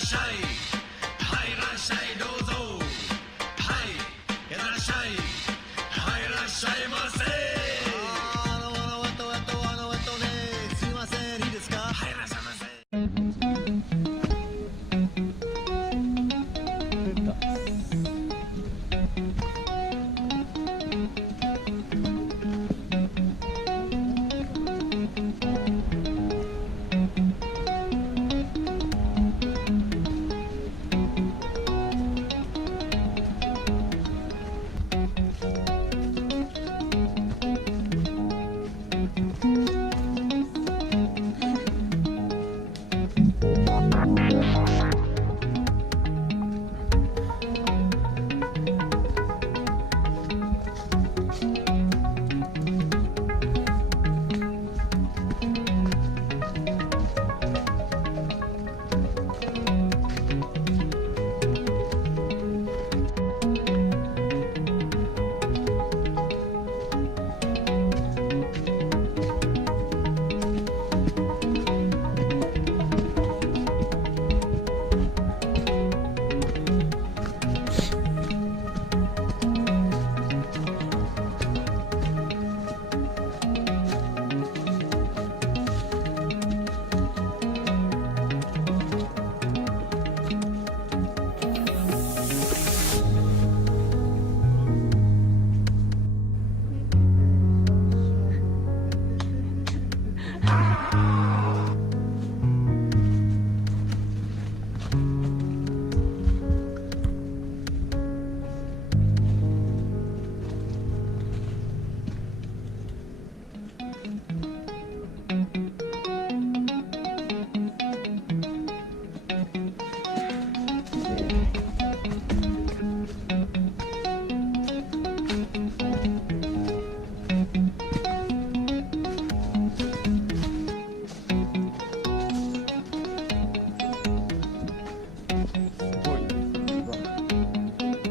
っしゃい、はいいらっしゃい、どうぞ、はい、いらっしゃい、はいいらっしゃいませ。すいません、いいですか、はいいらっしゃいませ。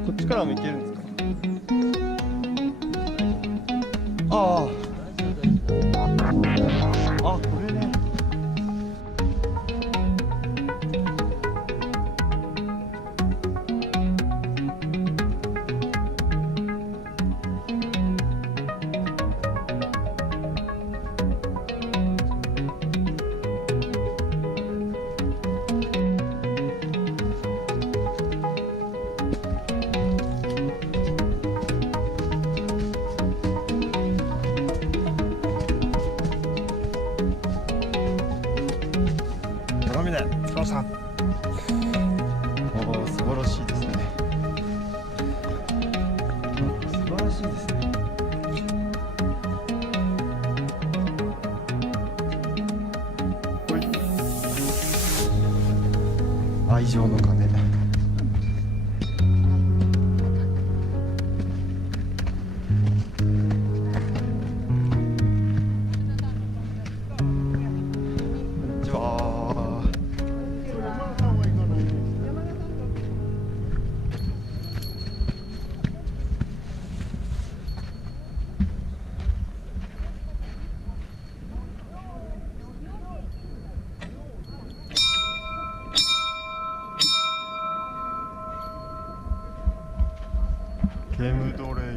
こっちからも行けるんですか？ああ、これね。来ました。おお、素晴らしいですね。素晴らしいですね。ほい。愛情の鐘。ゲームどれ